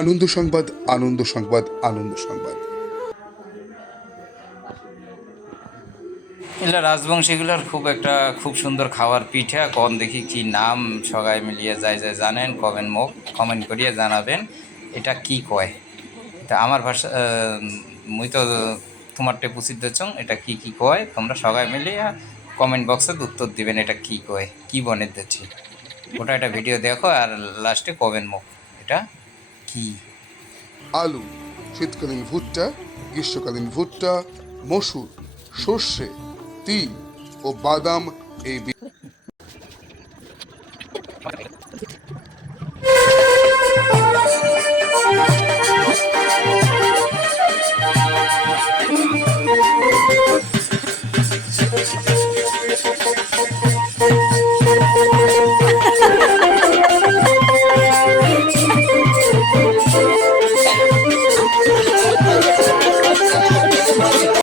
আনন্দ সংবাদ, আনন্দ সংবাদ, আনন্দ সংবাদ। এগুলো রাজবংশীগুলোর খুব সুন্দর খাবার পিঠা কোন দেখি কি নাম সবাই মিলিয়ে যায় যায় জানেন কমেন্ট করিয়ে জানাবেন এটা কি কয়। এটা আমার ভাষা মুই তো তোমারটে পুষিত চং এটা কি কি কয় তোমরা সবাই মিলিয়ে কমেন্ট বক্সে উত্তর দিবেন এটা কি কয় কি বনে দিচ্ছি ওটা একটা ভিডিও দেখো আর লাস্টে কমেন্ট মুখ এটা কি। আলু, শীতকালীন ভুট্টা, গ্রীষ্মকালীন ভুট্টা, মসুর, সর্ষে, তিল ও বাদাম এই